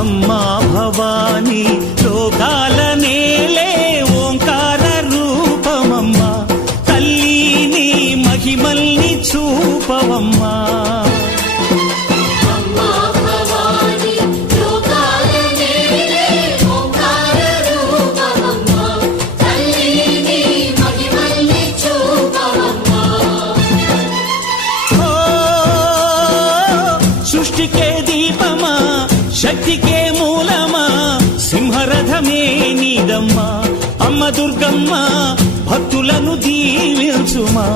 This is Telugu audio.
అమ్మా భవానీ లోకాల నేలే ఓంకార రూపమమ్మా, తల్లి నీ మహిమల్ని చూపవమ్మా. సృష్టికే దీపమా, శక్తికే మూలమా, సింహరథమే నీదమ్మా. అమ్మ దుర్గమ్మ భక్తులను దీవించుమా.